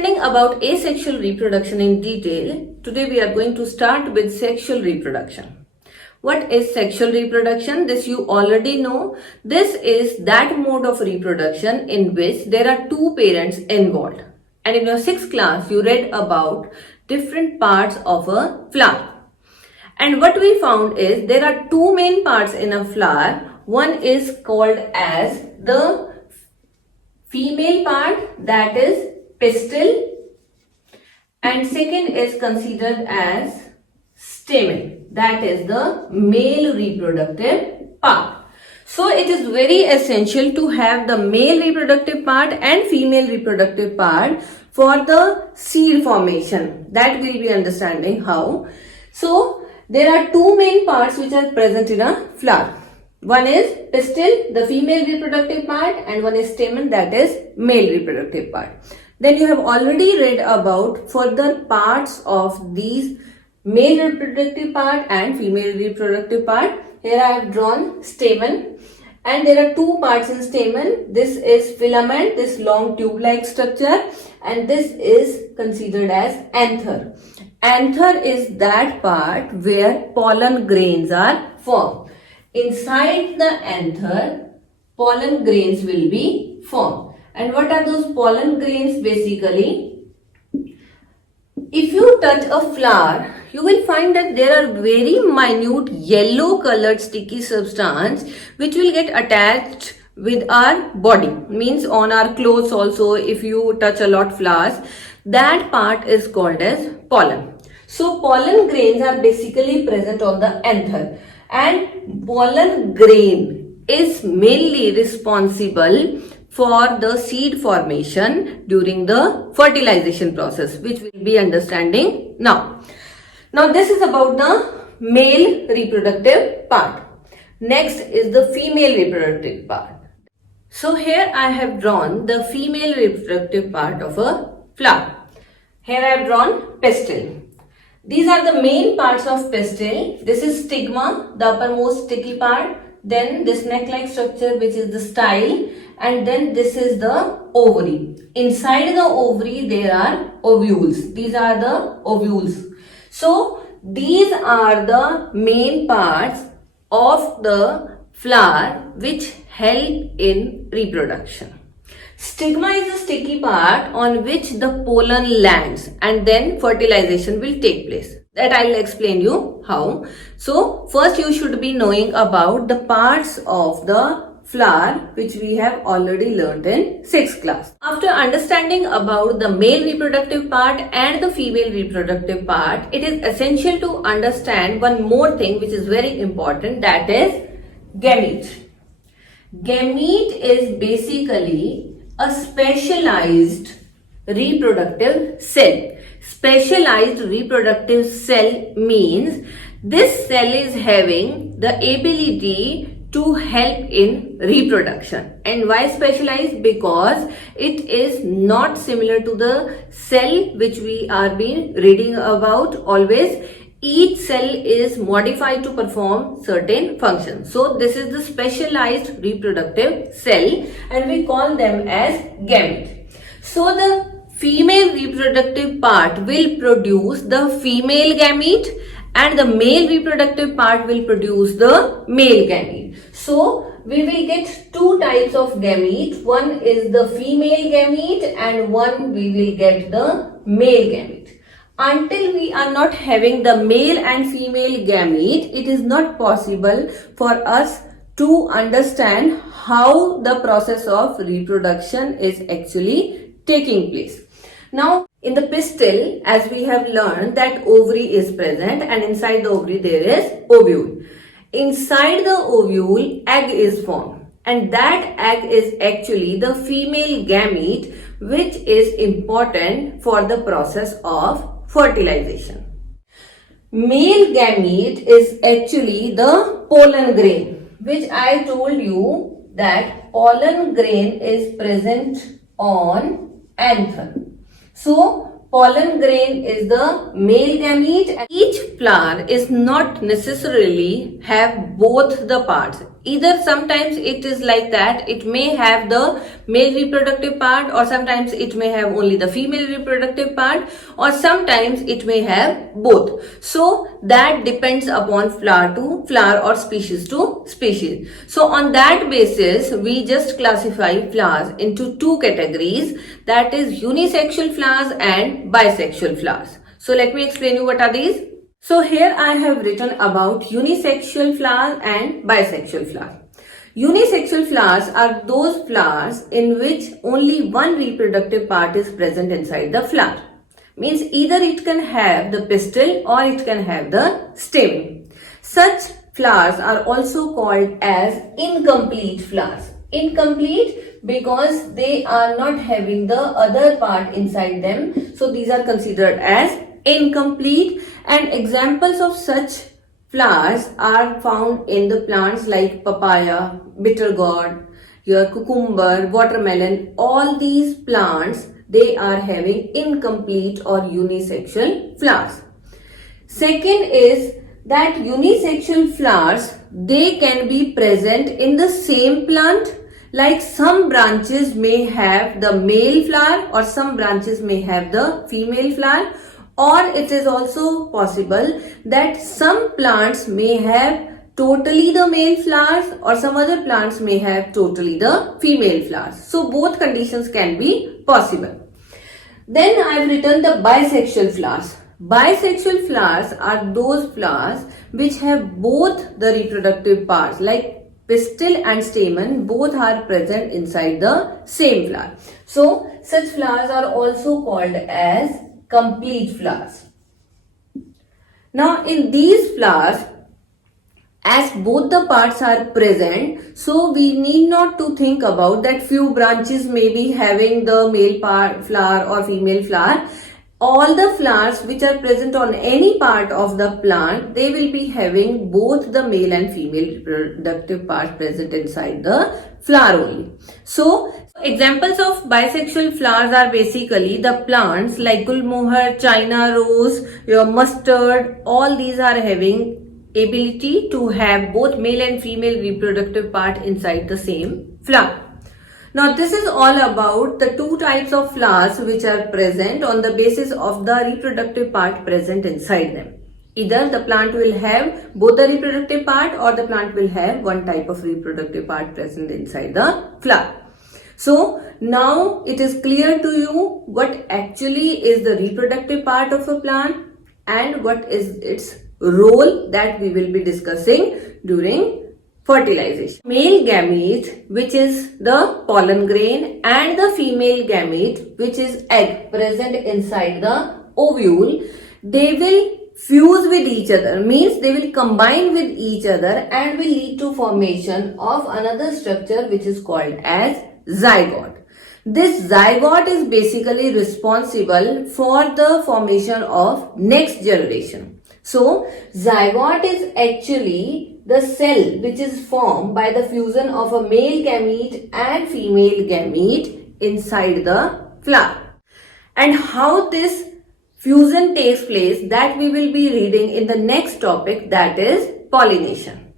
understanding about asexual reproduction in detail, today we are going to start with sexual reproduction. What is sexual reproduction? This you already know. This is that mode of reproduction in which there are two parents involved. And in your 6th class, you read about different parts of a flower. And what we found is there are two main parts in a flower. One is called as the female part, that is pistil, and second is considered as stamen, that is the male reproductive part. So it is very essential to have the male reproductive part and female reproductive part for the seed formation. That we'll be understanding how. So there are two main parts which are present in a flower. One is pistil, the female reproductive part, and one is stamen, that is male reproductive part. Then you have already read about further parts of these male reproductive part and female reproductive part. Here I have drawn stamen, and there are two parts in stamen. This is filament, this long tube-like structure, and this is considered as anther. Anther is that part where pollen grains are formed. Inside the anther, pollen grains will be formed. And what are those pollen grains basically? If you touch a flower, you will find that there are very minute yellow colored sticky substance which will get attached with our body. Means on our clothes also, if you touch a lot flowers, that part is called as pollen. So pollen grains are basically present on the anther. And pollen grain is mainly responsible for the seed formation during the fertilization process, which we'll be understanding now. Now this is about the male reproductive part. Next is the female reproductive part. So here I have drawn the female reproductive part of a flower. Here I have drawn pistil. These are the main parts of pistil. This is stigma, the uppermost sticky part. Then this neck-like structure, which is the style. And then this is the ovary. Inside the ovary, there are ovules. These are the ovules. So these are the main parts of the flower which help in reproduction. Stigma is a sticky part on which the pollen lands and then fertilization will take place. That I will explain you how. So first you should be knowing about the parts of the flower which we have already learned in 6th class. After understanding about the male reproductive part and the female reproductive part, it is essential to understand one more thing which is very important, that is gamete. Gamete is basically a specialized reproductive cell. Specialized reproductive cell means this cell is having the ability to help in reproduction. And why specialized? Because it is not similar to the cell which we are been reading about always. Each cell is modified to perform certain functions. So this is the specialized reproductive cell and we call them as gamete. So the female reproductive part will produce the female gamete and the male reproductive part will produce the male gamete. So we will get two types of gamete. One is the female gamete and one we will get the male gamete. Until we are not having the male and female gamete, it is not possible for us to understand how the process of reproduction is actually taking place. Now, in the pistil, as we have learned that ovary is present and inside the ovary there is ovule. Inside the ovule, egg is formed and that egg is actually the female gamete which is important for the process of fertilization. Male gamete is actually the pollen grain, which I told you that pollen grain is present on anther. So pollen grain is the male gamete and each flower is not necessarily have both the parts. Either sometimes it is like that, it may have the male reproductive part, or sometimes it may have only the female reproductive part, or sometimes it may have both. So that depends upon flower to flower or species to species. So on that basis, we just classify flowers into two categories, that is unisexual flowers and bisexual flowers. So let me explain you what are these. So here I have written about unisexual flowers and bisexual flowers. Unisexual flowers are those flowers in which only one reproductive part is present inside the flower. Means either it can have the pistil or it can have the stamen. Such flowers are also called as incomplete flowers. Incomplete because they are not having the other part inside them. So these are considered as incomplete, and examples of such flowers are found in the plants like papaya, bitter gourd, your cucumber, watermelon. All these plants, they are having incomplete or unisexual flowers. Second is that unisexual flowers, they can be present in the same plant. Like some branches may have the male flower or some branches may have the female flower. Or it is also possible that some plants may have totally the male flowers or some other plants may have totally the female flowers. So both conditions can be possible. Then I have written the bisexual flowers. Bisexual flowers are those flowers which have both the reproductive parts, like pistil and stamen, both are present inside the same flower. So such flowers are also called as complete flowers. Now in these flowers, as both the parts are present, so we need not to think about that few branches may be having the male flower or female flower. All the flowers which are present on any part of the plant, they will be having both the male and female reproductive parts present inside the flower only. So examples of bisexual flowers are basically the plants like gulmohar, China rose, your mustard. All these are having ability to have both male and female reproductive part inside the same flower. Now this is all about the two types of flowers which are present on the basis of the reproductive part present inside them. Either the plant will have both the reproductive part or the plant will have one type of reproductive part present inside the flower. So now it is clear to you what actually is the reproductive part of a plant and what is its role that we will be discussing during fertilization. Male gamete, which is the pollen grain, and the female gamete, which is egg present inside the ovule, they will fuse with each other, means they will combine with each other and will lead to formation of another structure which is called as zygote. This zygote is basically responsible for the formation of next generation. So zygote is actually the cell which is formed by the fusion of a male gamete and female gamete inside the flower. And how this fusion takes place, that we will be reading in the next topic, that is pollination.